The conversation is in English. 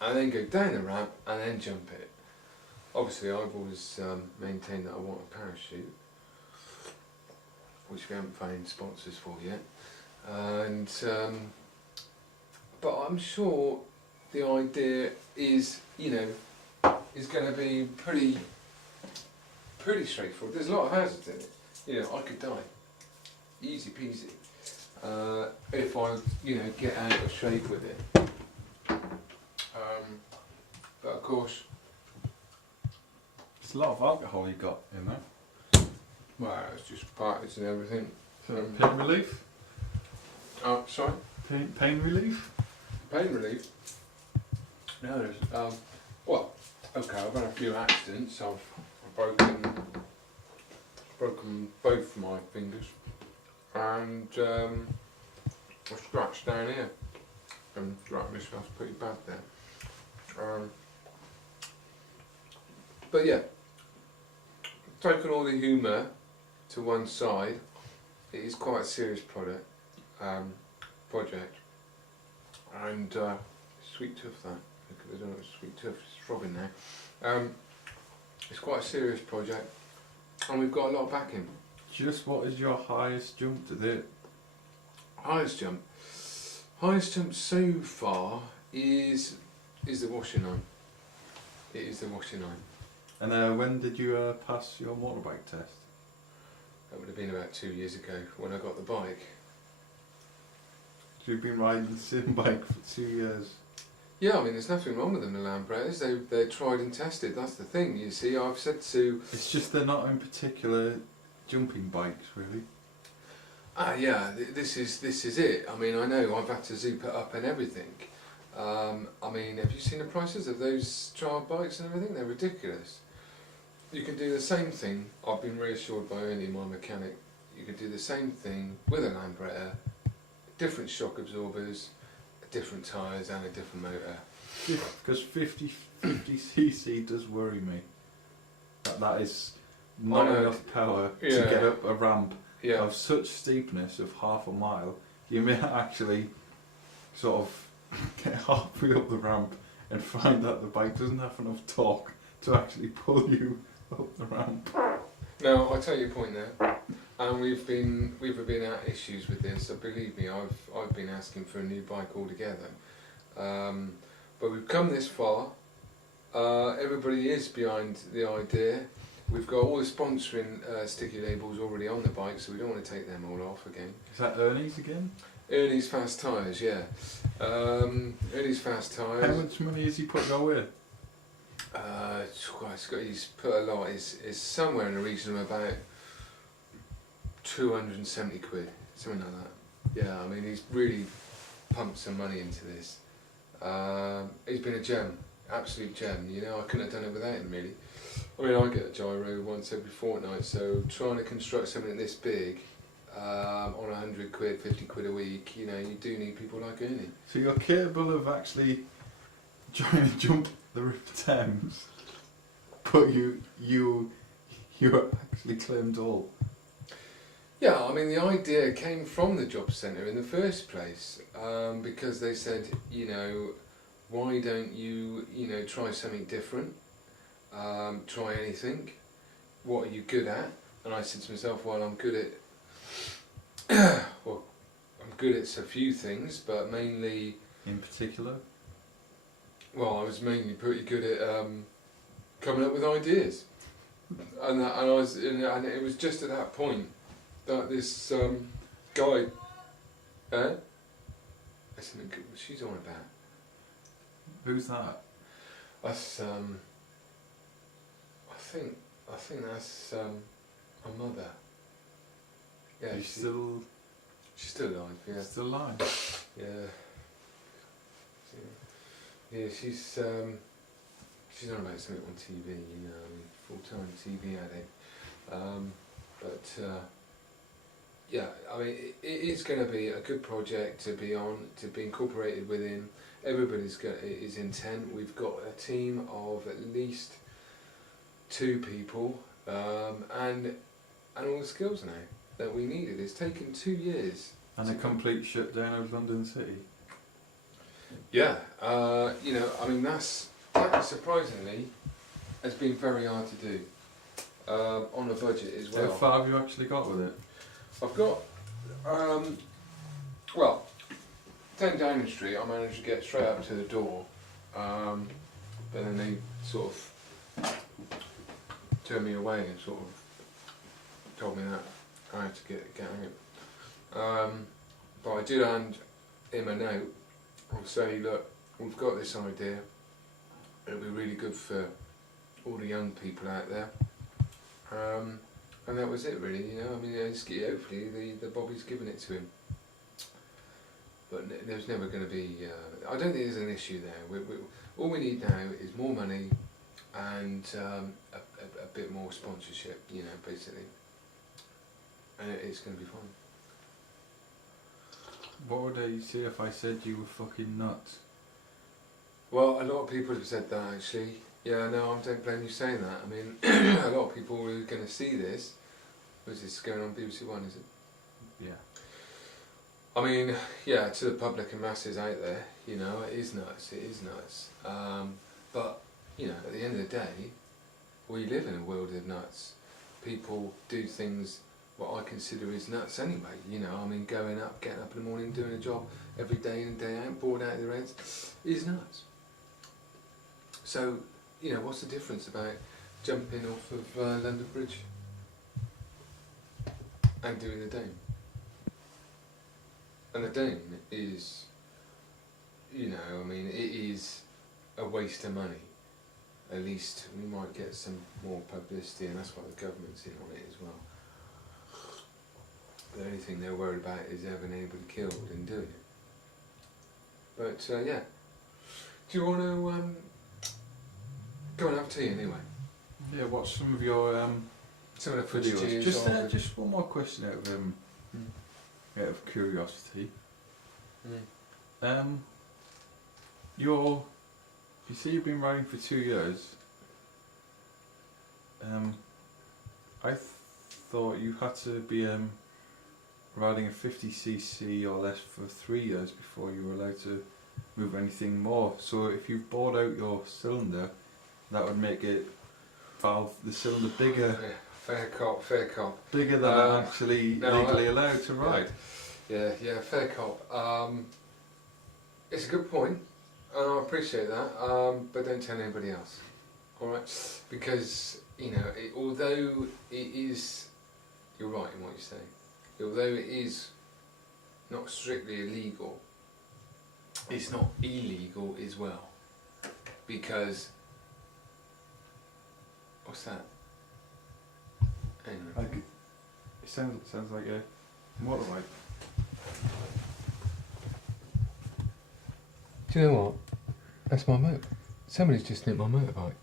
and then go down the ramp and then jump it. Obviously I've always maintained that I want a parachute, which we haven't found sponsors for yet, and but I'm sure the idea is, you know, is going to be pretty straightforward. There's a lot of hazards in it. You know, I could die, easy peasy, if I, you know, get out of shape with it. But of course, it's a lot of alcohol you got in there. well, it's just parties and everything. Pain relief? Oh, sorry? Pain relief? Pain relief? No, there's, well, okay, I've had a few accidents. I've broken both my fingers, and I scratched down here, and scratched myself pretty bad there. But yeah, taking all the humour to one side, it is quite a serious project, and sweet tooth that, because I don't know, sweet tooth, it's throbbing now. It's quite a serious project, and we've got a lot of backing. Just what is your highest jump to date? Highest jump so far is the washing line. It is the washing line. And when did you pass your motorbike test? That would have been about 2 years ago when I got the bike. You've been riding the same bike for 2 years. Yeah, I mean, there's nothing wrong with them, the Lambrets. They're tried and tested. That's the thing. You see, I've said to. It's just they're not in particular jumping bikes, really. Yeah, this is it. I mean, I know I've had to zoop it up and everything. I mean, have you seen the prices of those trial bikes and everything? They're ridiculous. You can do the same thing. I've been reassured by Ernie, my mechanic. You can do the same thing with a Lambretta, different shock absorbers, different tyres and a different motor. Because 50cc does worry me. That is not enough power to get up a ramp of such steepness of half a mile. You may actually sort of get halfway up the ramp and find that the bike doesn't have enough torque to actually pull you up the ramp. No, I tell you a point there. And we've been at issues with this. So believe me, I've been asking for a new bike altogether. But we've come this far. Everybody is behind the idea. We've got all the sponsoring sticky labels already on the bike, so we don't want to take them all off again. Is that Ernie's again? Ernie's Fast Tyres, yeah. Ernie's Fast Tyres. How much money has he put your way? He's put a lot. It's somewhere in the region of about 270 quid, something like that. Yeah, I mean, he's really pumped some money into this. He's been a gem, absolute gem. You know, I couldn't have done it without him, really. I mean, I get a gyro once every fortnight, so trying to construct something this big on 100 quid, 50 quid a week, you know, you do need people like Ernie. So you're capable of actually trying to jump the Thames, but you actually claimed all. Yeah, I mean, the idea came from the job centre in the first place, because they said, you know, why don't you, you know, try something different, try anything, what are you good at? And I said to myself, well, I'm good at, well, I'm good at a few things, but mainly... In particular? Well, I was mainly pretty good at coming up with ideas, and it was just at that point that this guy, listen, what she's on about? Who's that? That's I think that's my mother. Yeah, she's still alive. Yeah, still alive. Yeah. Yeah, she's on about something on TV, you know, I mean, full-time TV addict. Yeah, I mean, it is going to be a good project to be on, to be incorporated within. Everybody's is intent. We've got a team of at least 2 people, and all the skills now that we needed. It's taken 2 years. And a complete shutdown of London City. Yeah, you know, I mean, and that surprisingly has been very hard to do on a budget as well. How far have you actually got with it? I've got, well, 10 Downing Street, I managed to get straight up to the door, but then they sort of turned me away and sort of told me that I had to get out. But I did hand him a note and say, look, we've got this idea, it'll be really good for all the young people out there. And that was it really, you know. I mean, hopefully the Bobby's given it to him. But there's never going to be, I don't think there's an issue there. All we need now is more money and a bit more sponsorship, you know, basically. And it's going to be fine. What would they say if I said you were fucking nuts? Well, a lot of people have said that actually. Yeah, no, I don't blame you saying that. I mean, a lot of people who are going to see this, was this going on BBC One, is it? Yeah. I mean, yeah, to the public and masses out there, you know, it is nuts, but, you know, at the end of the day, we live in a world of nuts. People do things what I consider is nuts anyway, you know. I mean, getting up in the morning, doing a job every day in and day out, bored out of their heads, is nuts. So, you know, what's the difference about jumping off of London Bridge and doing the Dame? And the Dame is, you know, I mean, it is a waste of money. At least we might get some more publicity, and that's why the government's in on it as well. The only thing they're worried about is having anybody killed in doing it. But yeah, do you want to go and have tea anyway? Yeah, watch some of your some of the videos. Just one more question out of curiosity. You say you've been riding for 2 years. I thought you had to be riding a 50cc or less for 3 years before you were allowed to move anything more. So if you've bored out your cylinder, that would make it the cylinder bigger. Yeah, fair cop. Bigger than I'm actually legally allowed to ride. Yeah, fair cop. It's a good point, and I appreciate that. But don't tell anybody else. All right, because you know, although it is, you're right in what you say. Although it is not strictly illegal, it's not illegal as well. Because what's that? Anyway. It sounds like a motorbike. Do you know what? That's my motorbike. Somebody's just nicked my motorbike.